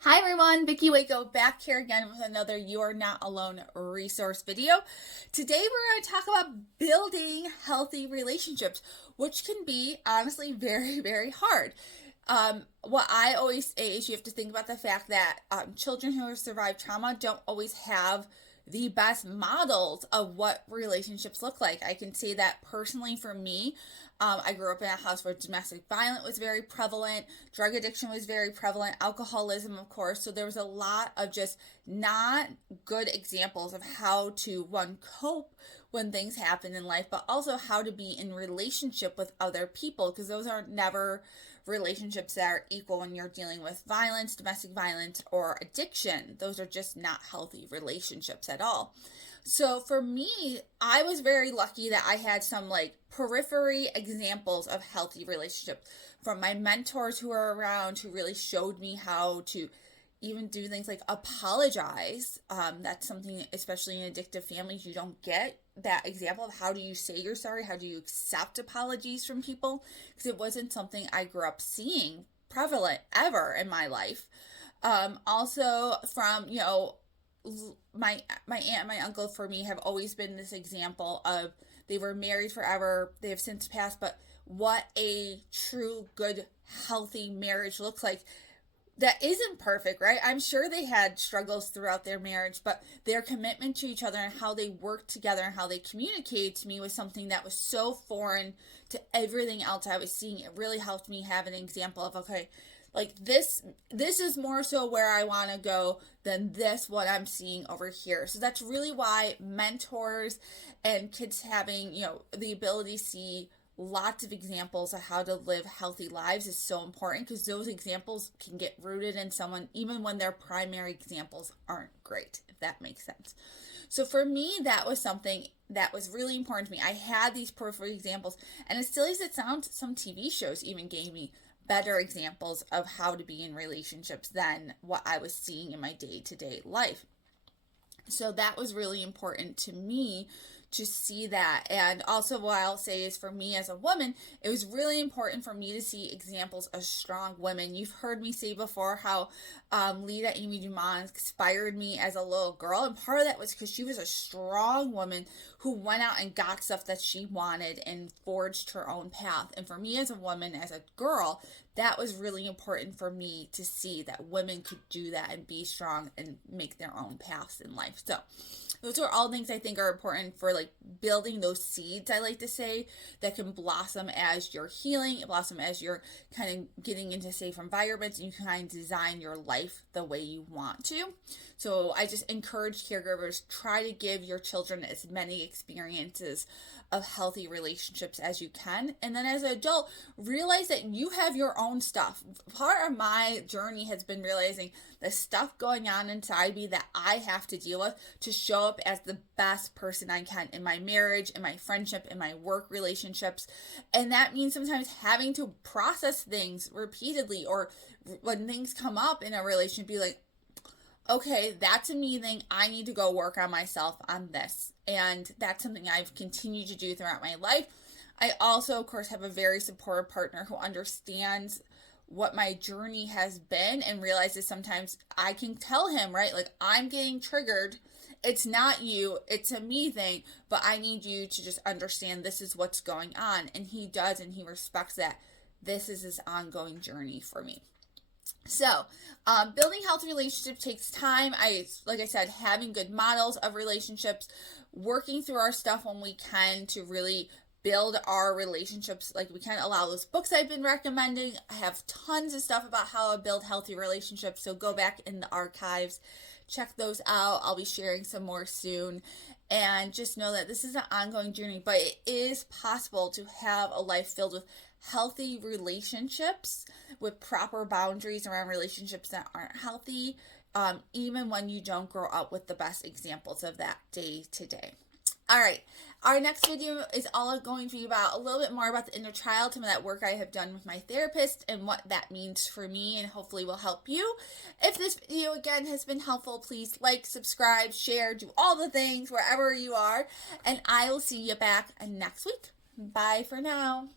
Hi everyone, Vicki Waco back here again with another You Are Not Alone resource video. Today we're going to talk about building healthy relationships, which can be honestly very hard. What I always say is you have to think about the fact that children who have survived trauma don't always have the best models of what relationships look like. I can say that personally for me. I grew up in a house where domestic violence was very prevalent, drug addiction was very prevalent, alcoholism, of course. So there was a lot of just not good examples of how to, one, cope when things happen in life, but also how to be in relationship with other people, because those are never relationships that are equal when you're dealing with violence, domestic violence, or addiction. Those are just not healthy relationships at all. So for me, I was very lucky that I had some like periphery examples of healthy relationships from my mentors who were around who really showed me how to even do things like apologize. That's something, especially in addictive families, you don't get that example of how do you say you're sorry? How do you accept apologies from people? Because it wasn't something I grew up seeing prevalent ever in my life. Also from, my aunt and my uncle for me have always been this example of they were married forever, they have since passed, but what a true good healthy marriage looks like that isn't perfect, right? I'm sure they had struggles throughout their marriage, but their commitment to each other and how they worked together and how they communicated to me was something that was so foreign to everything else I was seeing. It really helped me have an example of, okay, like this is more so where I want to go than this what I'm seeing over here. So that's really why mentors and kids having, the ability to see lots of examples of how to live healthy lives is so important, because those examples can get rooted in someone even when their primary examples aren't great, if that makes sense. So for me, that was something that was really important to me. I had these peripheral examples, and as silly as it sounds, some TV shows even gave me better examples of how to be in relationships than what I was seeing in my day-to-day life. So that was really important to me to see that. And also, what I'll say is for me as a woman, it was really important for me to see examples of strong women. You've heard me say before how Lita Amy Dumont inspired me as a little girl. And part of that was because she was a strong woman who went out and got stuff that she wanted and forged her own path. And for me as a woman, as a girl, that was really important for me to see that women could do that and be strong and make their own paths in life. So those are all things I think are important for like building those seeds, I like to say, that can blossom as you're healing, blossom as you're kind of getting into safe environments, and you can kind of design your life the way you want to. So I just encourage caregivers, try to give your children as many experiences of healthy relationships as you can. And then as an adult, realize that you have your own stuff. Part of my journey has been realizing the stuff going on inside me that I have to deal with to show up as the best person I can in my marriage, in my friendship, in my work relationships. And that means sometimes having to process things repeatedly, or when things come up in a relationship, be like, okay, that's a me thing. I need to go work on myself on this. And that's something I've continued to do throughout my life. I also, of course, have a very supportive partner who understands what my journey has been and realizes sometimes I can tell him, right? Like, I'm getting triggered. It's not you, it's a me thing, but I need you to just understand this is what's going on. And he does, and he respects that this is his ongoing journey for me. So, building healthy relationships takes time. Like I said, having good models of relationships, working through our stuff when we can to really build our relationships like we can. Allow those books I've been recommending. I have tons of stuff about how to build healthy relationships, so go back in the archives, check those out. I'll be sharing some more soon. And just know that this is an ongoing journey, but it is possible to have a life filled with healthy relationships with proper boundaries around relationships that aren't healthy, even when you don't grow up with the best examples of that day to day. All right, our next video is all going to be about a little bit more about the inner child, some of that work I have done with my therapist and what that means for me, and hopefully will help you. If this video again has been helpful, please like, subscribe, share, do all the things wherever you are, and I will see you back next week. Bye for now.